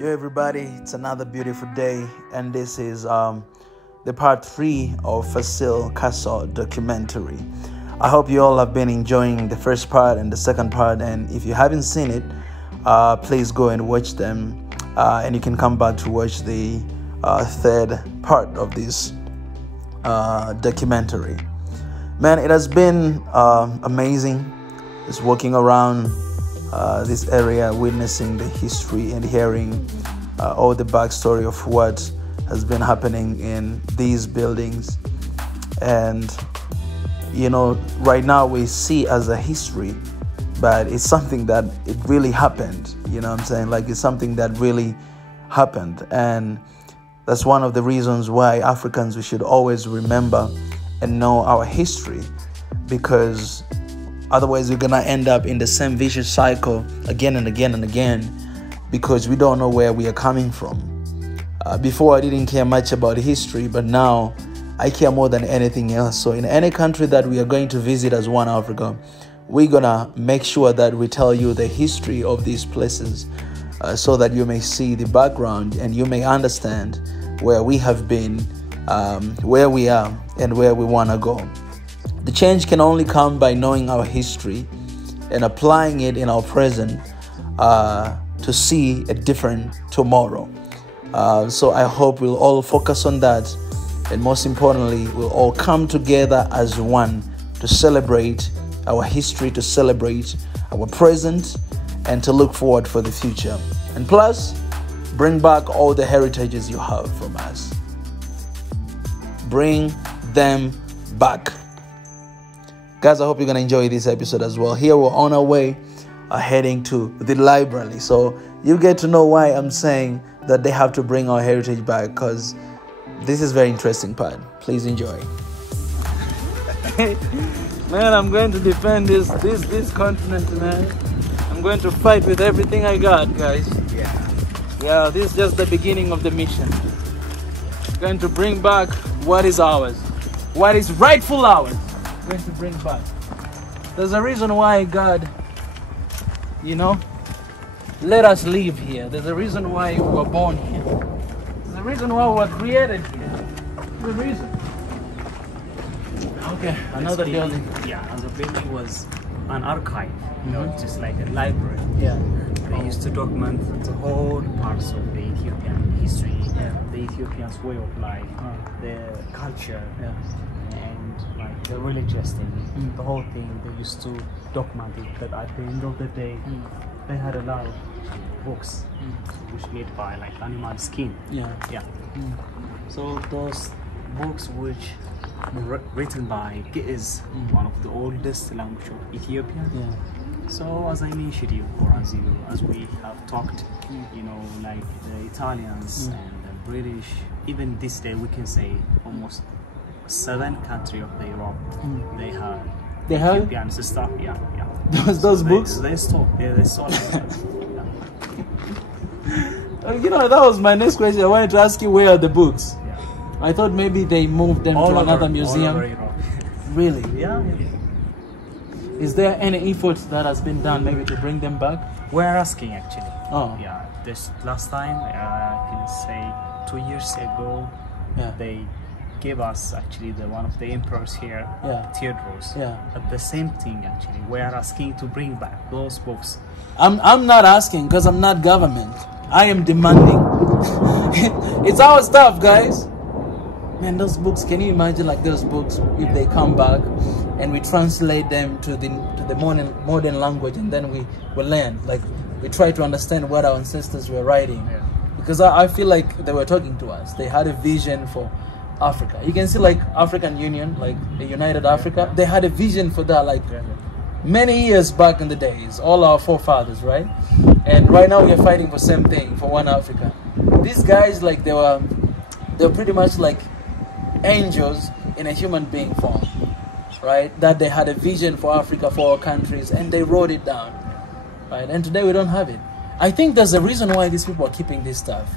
Yo everybody, it's another beautiful day, and this is the part 3 of Fasil Castle documentary. I hope you all have been enjoying the first part and the second part, and if you haven't seen it, please go and watch them, and you can come back to watch the third part of this documentary. Man, it has been amazing just walking around this area, witnessing the history and hearing all the backstory of what has been happening in these buildings. And you know, right now we see as a history, but it's something that it really happened. You know what I'm saying? Like, it's something that really happened, and that's one of the reasons why Africans, we should always remember and know our history, because otherwise we're gonna end up in the same vicious cycle again and again and again, because we don't know where we are coming from. Before I didn't care much about history, but now I care more than anything else. So in any country that we are going to visit as One Africa, we're gonna make sure that we tell you the history of these places, so that you may see the background and you may understand where we have been, where we are, and where we want to go. The change can only come by knowing our history and applying it in our present to see a different tomorrow. So I hope we'll all focus on that, and most importantly, we'll all come together as one to celebrate our history, to celebrate our present, and to look forward for the future. And plus, bring back all the heritages you have from us. Bring them back. Guys, I hope you're going to enjoy this episode as well. Here we're on our way heading to the library. So you get to know why I'm saying that they have to bring our heritage back, because this is very interesting part. Please enjoy. Man, I'm going to defend this continent, man. I'm going to fight with everything I got, guys. Yeah, this is just the beginning of the mission. I'm going to bring back what is ours, what is rightful ours. I'm going to bring back. There's a reason why God, you know, let us live here. There's a reason why we were born here. There's a reason why we were created here. There's a reason. Okay, another building. Yeah, and the building was an archive, you know, just like a library. Yeah. They used to document the whole parts of the Ethiopian history, the Ethiopians' way of life, their culture, and like the religious thing, the whole thing. They used to document it. But at the end of the day, they had a lot of books which made by like animal skin. So those books which were written by is one of the oldest language of Ethiopia. So as I mentioned you, or as we have talked, you know, like the Italians and the British, even this day we can say almost 7 countries of Europe, they have Ethiopian stuff. Those books? They stole You know, that was my next question. I wanted to ask you, where are the books? I thought maybe they moved them to another museum. Really? Yeah. Is there any effort that has been done maybe to bring them back? We're asking actually. Oh. Yeah. This last time, I can say 2 years ago, they gave us actually one of the emperors here, Theodorus. But the same thing actually. We are asking to bring back those books. I'm not asking, because I'm not government. I am demanding. It's our stuff, guys. Man, those books, can you imagine, like those books, if they come back and we translate them to the modern language, and then we learn, like we try to understand what our ancestors were writing. Because I feel like they were talking to us. They had a vision for Africa. You can see like African Union, like the United Africa, they had a vision for that like many years back in the days, all our forefathers, right? And right now we are fighting for the same thing, for One Africa. These guys, like they were pretty much like angels in a human being form, right? That they had a vision for Africa, for our countries, and they wrote it down, right? And today we don't have it. I think there's a reason why these people are keeping this stuff.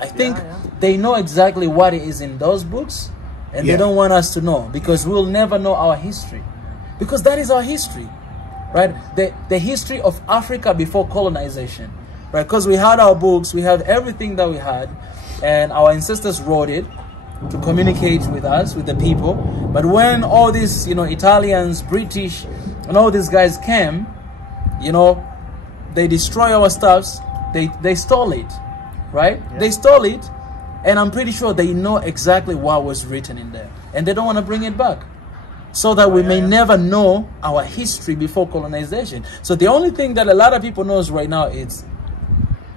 I think they know exactly what is in those books, and they don't want us to know, because we'll never know our history, because that is our history, right? The history of Africa before colonization. right? Because we had our books, we had everything that we had, and our ancestors wrote it to communicate with us, with the people. But when all these, you know, Italians, British, and all these guys came, you know, they destroy our stuffs. They stole it, right? Yeah. They stole it, and I'm pretty sure they know exactly what was written in there, and they don't want to bring it back, so that we may never know our history before colonization. So the only thing that a lot of people knows right now is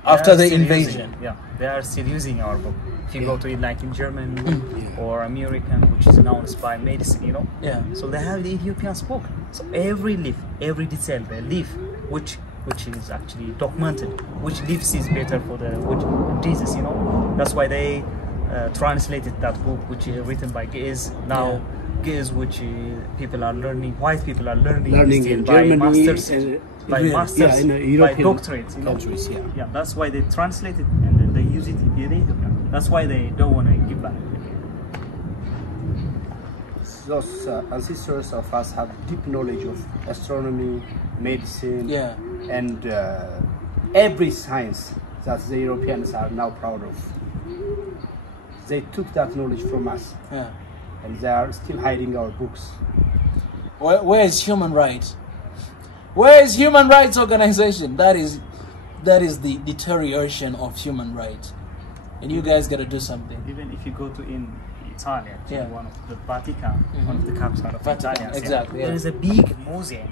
after the invasion. They are still using our book. If you go to it, like in German or American, which is known by medicine, you know. So they have the Ethiopian's book. So every leaf, every detail, the leaf, which is actually documented, which leaves is better for the disease, you know. That's why they translated that book, which is written by Ge'ez now. Ge'ez, which people are learning, white people are learning in by Germany, masters, by European doctorates, you know? countries. Yeah, that's why they translate it and then they use it in Ethiopia. That's why they don't want to give back. Those ancestors of us have deep knowledge of astronomy, medicine, and every science that the Europeans are now proud of. They took that knowledge from us, and they are still hiding our books. Where is human rights? Where is human rights organization? That is the deterioration of human rights, and you guys got to do something. Even if you go to in Italy, one of the Vatican, one of the capital of Italy, exactly. There is a big museum,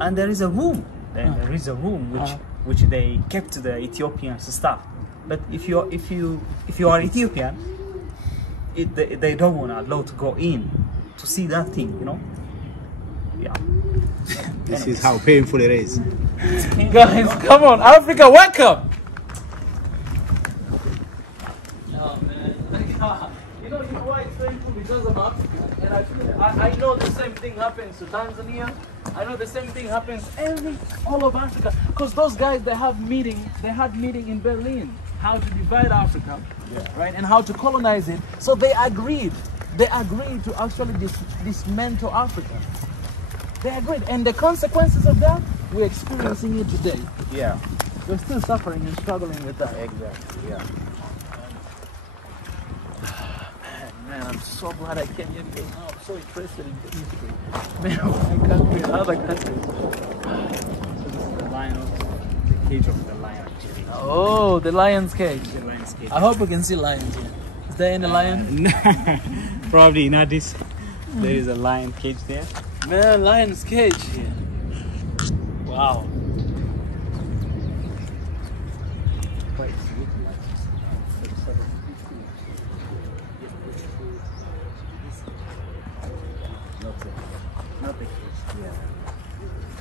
and there is a room. Then there is a room which they kept the Ethiopian stuff. But if you are Ethiopian, they don't want to allow to go in to see that thing, you know. This is how painful it is. Guys, come on, Africa, wake up! Oh man, you know why it's painful? Because I'm African, and I know the same thing happens to Tanzania. I know the same thing happens all of Africa. Because those guys, they had meeting in Berlin, how to divide Africa, right, and how to colonize it. So they agreed to actually dismantle Africa. They agreed, and the consequences of that, we're experiencing it today. Yeah, we're still suffering and struggling with that. Exactly. Yeah. Man, I'm so glad I came here because now I'm so interested in the history. Man, of my country and other countries. So this is the lion, the cage of the lion. Oh, the lion's cage. The lion's cage. I hope we can see lions here. Is there any lion? Probably not this. There is a lion cage there. Man, lion's cage here. Wow.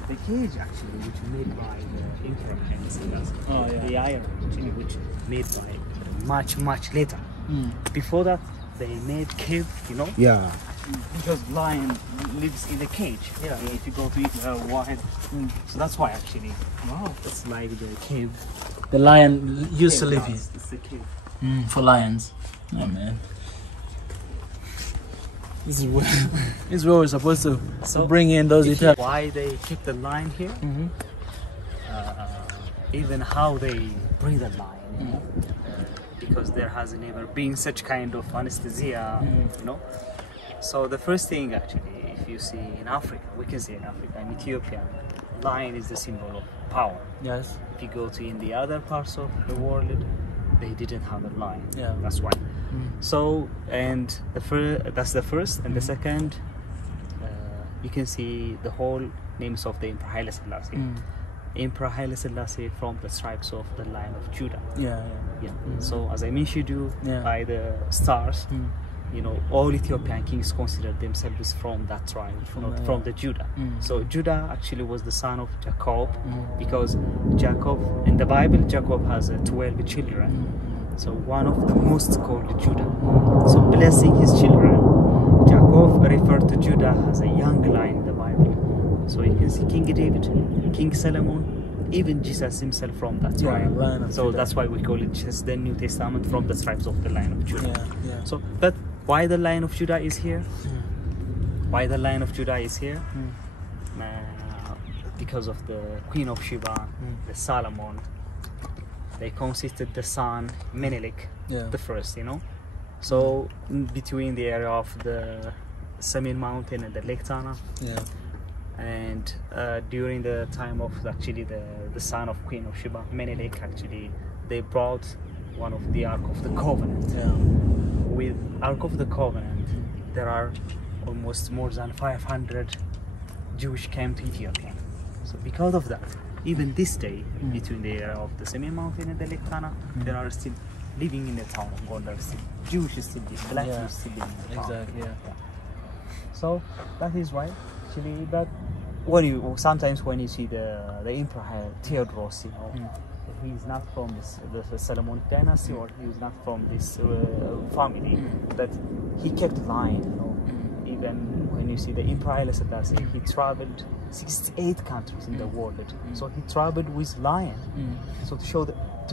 The cage actually, which made by the Emperor the iron, which made by much later. Before that, they made cave, you know. Yeah. Because lion lives in a cage. Yeah. If you go to eat wine, so that's why actually. Wow. It's like the cave. The lion used to live here. It's the cave. For lions. Oh man. This is where we're supposed to bring in those Italians. Why they keep the lion here? Even how they bring the lion, because there has never been such kind of anesthesia, you know. So the first thing actually, if you see in Africa, we can see in Africa, in Ethiopia, lion is the symbol of power. Yes. If you go to in the other parts of the world, they didn't have a lion. Yeah. That's why. So, and that's the first, and the second, you can see the whole names of the Emperor Haile Selassie. Emperor Haile Selassie from the tribes of the line of Judah. So as I mentioned you, by the stars, you know, all Ethiopian kings considered themselves from that tribe, not from the Judah. So Judah actually was the son of Jacob, because Jacob, in the Bible, Jacob has 12 children. So one of the most called Judah. So blessing his children, Jacob referred to Judah as a young lion in the Bible. So you can see King David, King Solomon, even Jesus himself from that tribe. So that's why we call it just the New Testament, from the tribes of the Lion of Judah. So, but why the Lion of Judah is here? Why the Lion of Judah is here? Because of the Queen of Sheba, the Solomon. they consisted the son Menelik the first, you know. So between the area of the Samin mountain and the Lake Tana. And during the time of actually the son of Queen of Sheba, Menelik, actually they brought one of the Ark of the Covenant. With Ark of the Covenant, there are almost more than 500 Jewish came to Ethiopia. So because of that, even this day, between the area of the Samin mountain and the Lake Tana, there are still living in the town of Gondar, still Jewish is still living, black Jews still living in the town. Exactly. So that is why actually that sometimes when you see the Emperor Theodros, you know, he's not from the Solomonic dynasty, or he's not from this family, but he kept lying, you know. Even when you see the Emperor Haile Selassie, he traveled 68 countries in the world, so he traveled with lion, so to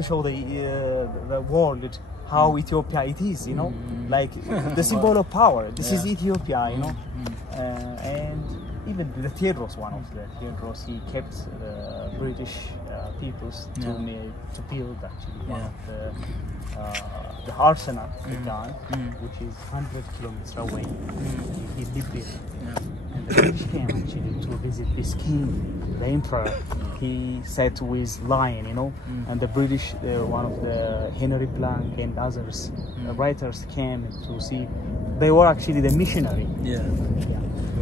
show the world how Ethiopia it is, you know, like the symbol of power. This is Ethiopia, you know. And even the Theodros, one of the Theodros, he kept the British peoples to build actually one of the arsenal, the gun, which is 100 kilometers away. He lived there. And the British came actually to visit this king, the emperor. He sat with lion, you know, and the British, one of the Henry Blanc and others writers came to see. They were actually the missionary.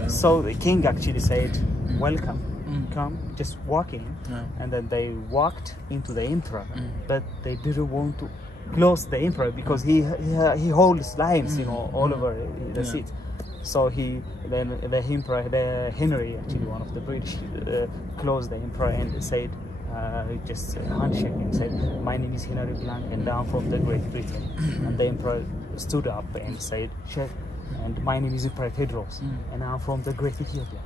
So the king actually said, "Welcome, come, just walk in." And then they walked into the emperor, but they didn't want to close the emperor because he holds lions, you know, all over the seat. So the emperor, the Henry, actually one of the British, closed the emperor and said, just handshake and said, "My name is Henry Blanc and I'm from the Great Britain." And the emperor stood up and said, "Shake." And my name is Emperor Tedros, and I'm from the Great Ethiopia.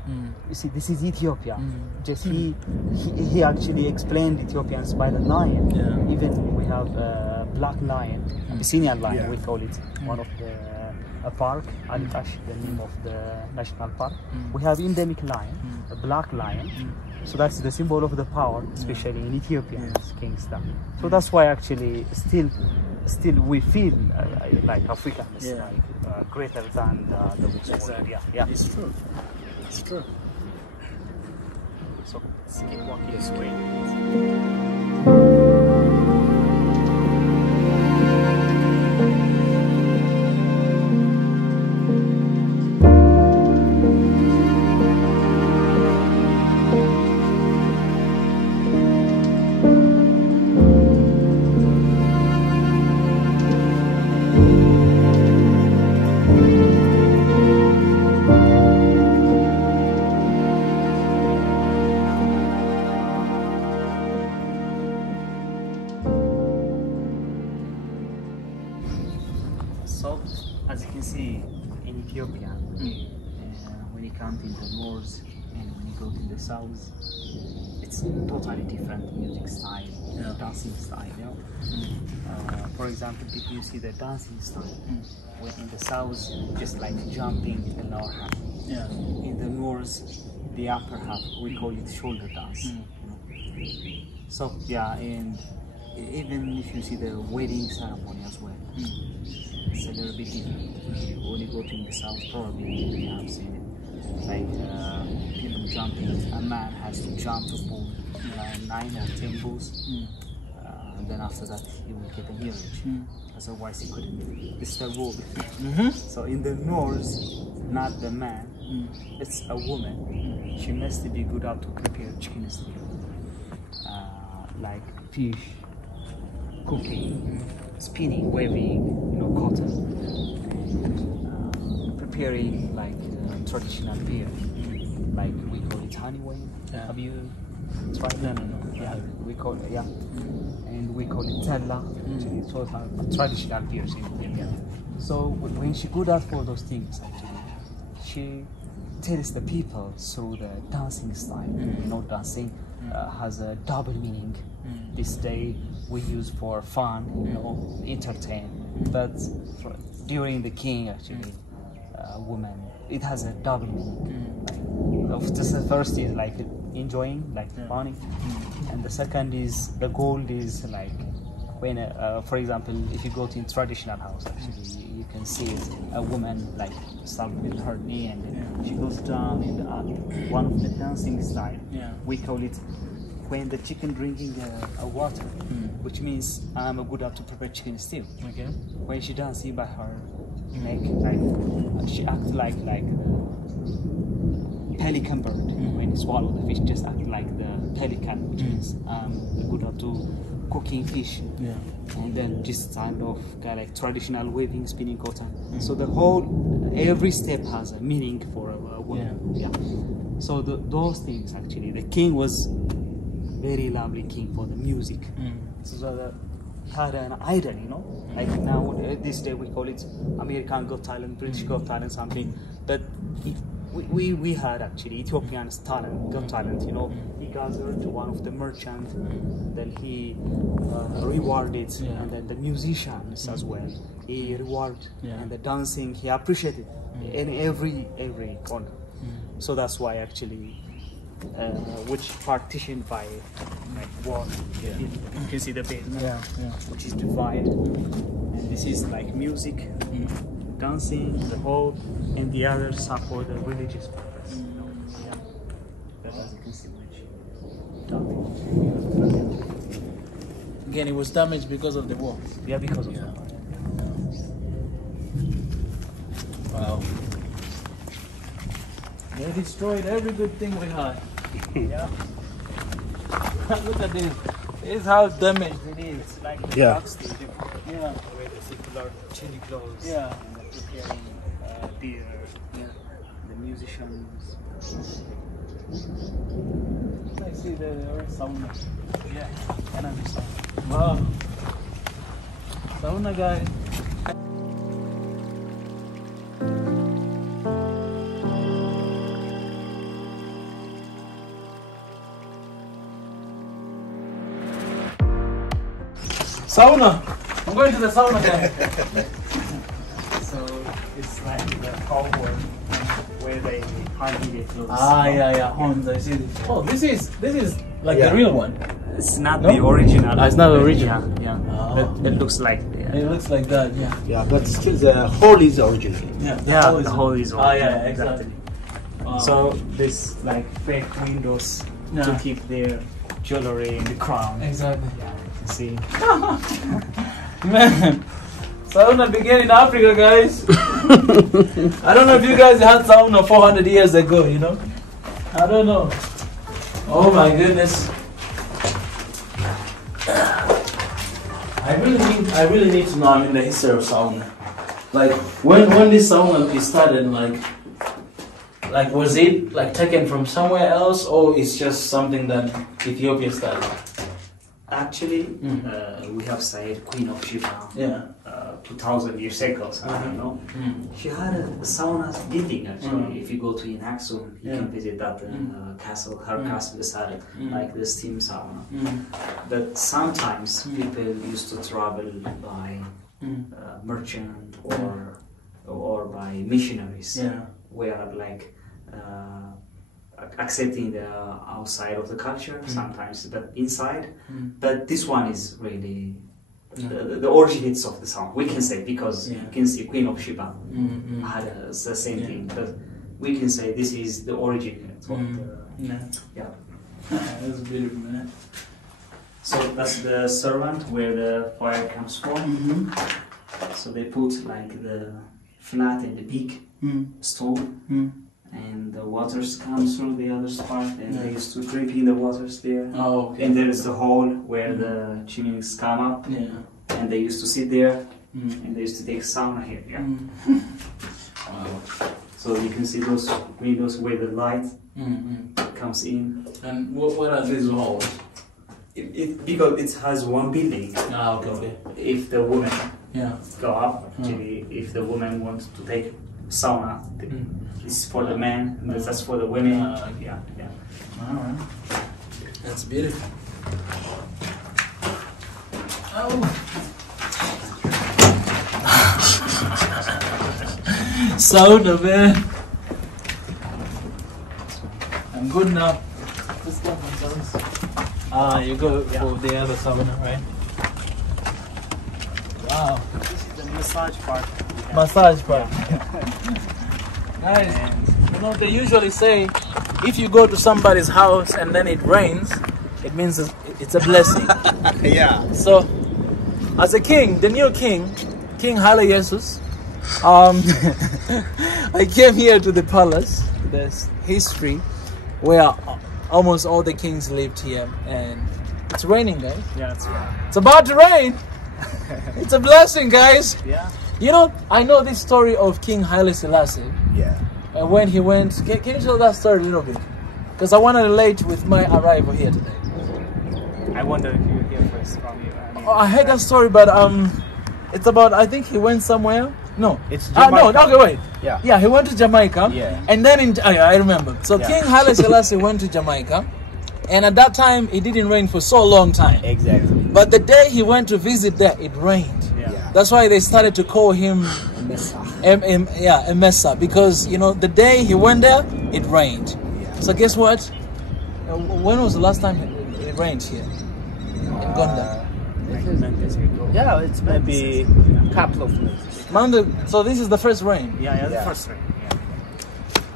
You see, this is Ethiopia. Just he actually explained Ethiopians by the lion. Even we have a black lion, Abyssinian lion, we call it, one of the park, Alitash, the name of the national park. We have endemic lion, a black lion. So that's the symbol of the power, especially in Ethiopia, Kingstown. So that's why actually still we feel like Africans, like greater than the world. It's true. It's true. So let's keep walking this way. So, as you can see, in Ethiopia, when you come in the north and when you go to the south, it's totally different music style, dancing style, you know. For example, if you see the dancing style, when in the south, just like jumping the lower half. In the north, the upper half, we call it shoulder dance. So, and even if you see the wedding ceremony as well, it's a little bit different. When you go to the south, probably you have seen it. Like people jumping, a man has to jump to pull 9 or 10 bulls, and then after that he will get a marriage. Otherwise he couldn't. It's the rule. So in the north, not the man, it's a woman. She must be good up to prepare chicken stew, like fish, cooking, spinning, weaving, cotton, and preparing like traditional beer, like we call it honey wine. Have you tried that? No. Yeah, we call it and we call it tella. Actually, so traditional beers in Ethiopia. So when she good at for those things, actually, she tells the people through the dancing style. Dancing has a double meaning. This day we use for fun, entertain. But during the king, actually, woman, it has a double meaning. The first is like enjoying, like funny, and the second is the goal is like when, for example, if you go to a traditional house, actually, you can see it, a woman like start with her knee and then she goes down in one of the dancing style. We call it when the chicken drinking water, which means I'm a good at to prepare chicken stew. Okay. When she dancing by her neck, like she acts like pelican bird. When you swallow the fish, just act like the pelican, which means I'm good at to cooking fish. And then just kind of like traditional weaving, spinning cotton. So the whole, every step has a meaning for a woman. So those things actually, the king was very lovely king for the music. So he had an idol, you know, like now this day we call it American Got Talent, British Got Talent, something. But we had actually Ethiopian's talent, Got Talent, you know. He gathered one of the merchants, then he rewarded, and then the musicians as well. He rewarded, and the dancing he appreciated in every corner. So that's why actually. Which partitioned by like wall. You can see the basement, which is divided. And this is like music, dancing, the whole, and the others are for the religious purpose. But as you can see, Again, it was damaged because of the war. Yeah, because of the war. Wow. They destroyed every good thing we had. Look at this. This is how damaged it is. It's like the backstage. Where the people are chili clothes. And preparing beer. The musicians. I see the sauna. And I'm sorry. Wow. Sauna guy. Sauna! I'm going to the sauna guy. So it's like the hallway where they hang their clothes. Horns, I see. Oh, this is like the real one. It's not the original. It's not the original. It looks like. It looks like that. But still the hole is original. The hole is original. Exactly. So this like fake windows to keep their jewelry in the crown. Exactly. See, man, sauna began in Africa, guys. I don't know if you guys had sauna 400 years ago, you know. I don't know. Oh my goodness. I really need to know, I mean, the history of sauna. Like when this sauna started, like was it like taken from somewhere else, or it's just something that Ethiopia started? actually, we have said Queen of Sheba. 2000 years ago, I don't know. She had a sauna building actually. If you go to Inaxum, you can visit that castle. Her castle is had like the steam sauna. But sometimes people used to travel by merchant or by missionaries, where like accepting the outside of the culture sometimes, but inside. But this one is really the originates of the sound, we can say, because you can see Queen of Sheba had the same thing, but we can say this is the origin of that's beautiful, man. So that's the servant where the fire comes from. So they put like the flat and the big stone, and the waters come through the other part, and they used to drink in the waters there. And there is the hole where the chimneys come up, and they used to sit there, and they used to take sauna here. So you can see those windows where the light comes in. And what are these walls? Because it has one building. If the woman go up, actually, if the woman wants to take sauna, it's for the men, and that's for the women. Alright. That's beautiful. Sauna, man. I'm good now. Let's go for sauna. You go for the other sauna, right? Wow. This is the massage part. Massage part. Nice. You know, they usually say if you go to somebody's house and then it rains, it means it's a blessing. Yeah. So, as a king, the new king, King Haile Jesus, I came here to the palace. There's history where almost all the kings lived here, and it's raining, guys. Yeah, It's about to rain. It's a blessing, guys. yeah. You know, I know this story of King Haile Selassie. Yeah. And when he went, can you tell that story a little bit? Because I want to relate with my arrival here today. I wonder if you hear first from you. I heard that story, but it's about, I think he went somewhere. No, It's no, Jamaica. okay, wait. Yeah. He went to Jamaica. Yeah. And then I remember. So Yeah. King Haile Selassie went to Jamaica, and at that time it didn't rain for so long time. Exactly. But the day he went to visit there, it rained. Yeah. That's why they started to call him Mesa. Emesa, because you know the day he went there, it rained. Yeah. So guess what? When was the last time it rained here in Gonda? Yeah, it's maybe a couple of minutes. Monday. So this is the first rain. Yeah, the Yeah. first one.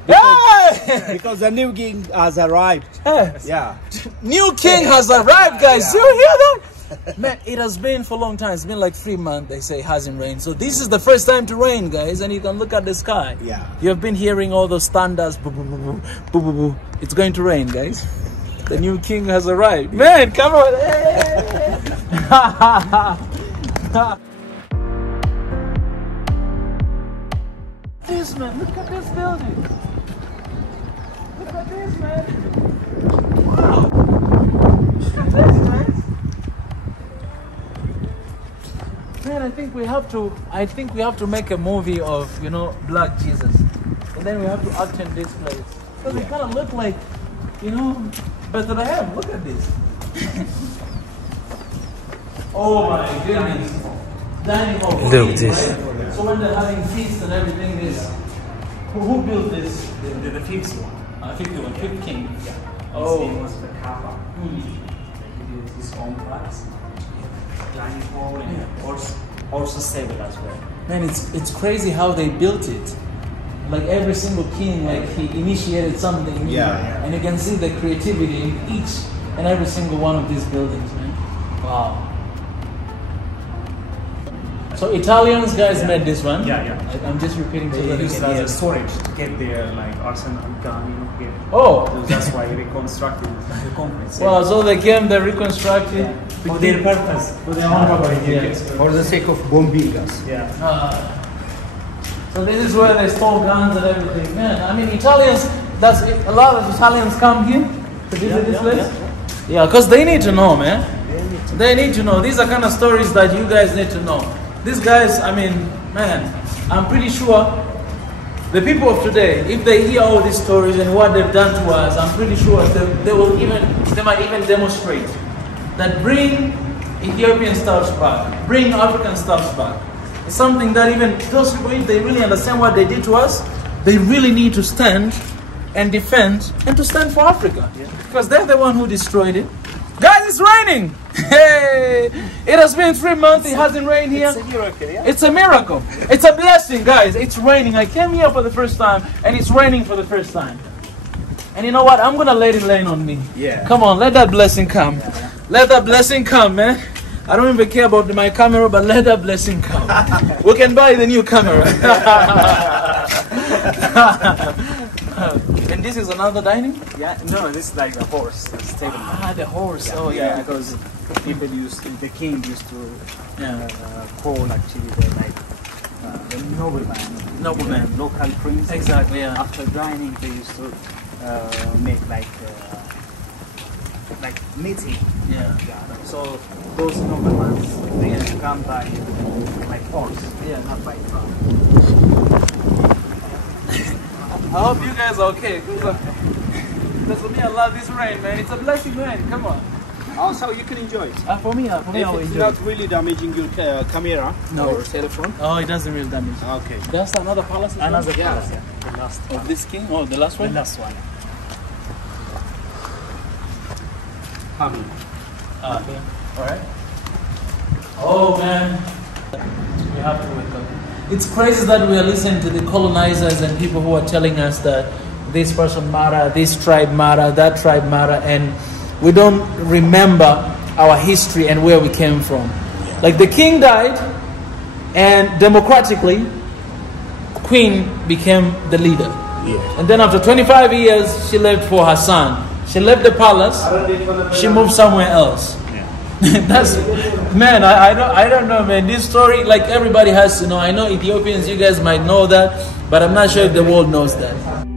Yeah. Because the new king has arrived. Yes. Yeah. New king has arrived, guys. Yeah. You hear that? Man, it has been for a long time. It's been like 3 months. They say it hasn't rained. So this is the first time to rain, guys. And you can look at the sky. Yeah. You have been hearing all those thunders. Boo, boo, boo, boo, boo, boo, boo. It's going to rain, guys. The new king has arrived. Man, come on. Hey. This, man. Look at this building. Look at this, man. Wow. Look at this, man. Man, I think we have to make a movie of, you know, Black Jesus. And then we have to act in this place. Because they kind of look like, you know, Bethlehem. Look at this. Oh my goodness. Dining hall. Look this. Right? So when they're having feasts and everything, this. Who built this? The fifth one. 51, 5th king. Yeah. Oh. His name was the Kappa. He did his own parts. Dining hall and also stable as well. Man, it's crazy how they built it. Like every single king, like he initiated something new. Yeah. And you can see the creativity in each and every single one of these buildings, man. Wow. So Italians guys made this one. Yeah. I'm just repeating so They that you use it can hear. as a storage to get their like arsenal gun, you know, here. Oh. So that's why we reconstructed the complex. Wow, so they came, they reconstructed. For their purpose, for their own purpose. Yes. For the sake of bombing us. Yeah. So this is where they stole guns and everything. Man, I mean Italians, a lot of Italians come here to visit this place? Yeah, because they need to know, man. They need to know. These are kind of stories that you guys need to know. These guys, I mean, man, I'm pretty sure the people of today, if they hear all these stories and what they've done to us, I'm pretty sure they might even demonstrate that bring Ethiopian stuffs back, bring African stuffs back. It's something that even those people, if they really understand what they did to us, they really need to stand and defend and to stand for Africa. Because they're the one who destroyed it. Guys, it's raining! Hey! It has been 3 months, it hasn't rained here. It's a miracle, yeah? It's a miracle. It's a blessing, guys. It's raining. I came here for the first time and it's raining for the first time. And you know what? I'm gonna let it rain on me. Yeah. Come on, let that blessing come. Let that blessing come, man. I don't even care about my camera, but let that blessing come. We can buy the new camera. And this is another dining? Yeah, no, this is like a horse, a stable. Ah, the horse. Yeah, Oh, yeah, yeah. because people the king used to call actually the nobleman, local prince. Exactly, yeah. After dining, they used to make like meeting. Yeah. So those noblemen, they used to come by horse, not by truck. I hope you guys are okay. Because for me, I love this rain, man. It's a blessing rain. Come on. Also, you can enjoy it. For me, I If will it's enjoy not it. really damaging your camera or telephone. Oh, it doesn't really damage. Okay. That's another palace. Another Yeah. palace, the last Of this king? Oh, the last the one? last one. Coming. Okay. Alright. Oh, man. We have to wake up. It's crazy that we are listening to the colonizers and people who are telling us that this person matter, this tribe matter, that tribe matter, and we don't remember our history and where we came from. Like the king died, and democratically, queen became the leader. And then after 25 years, she left for her son. She left the palace, she moved somewhere else. That's, man, I don't know, man. This story, like everybody has to know. I know Ethiopians, you guys might know that, but I'm not sure if the world knows that.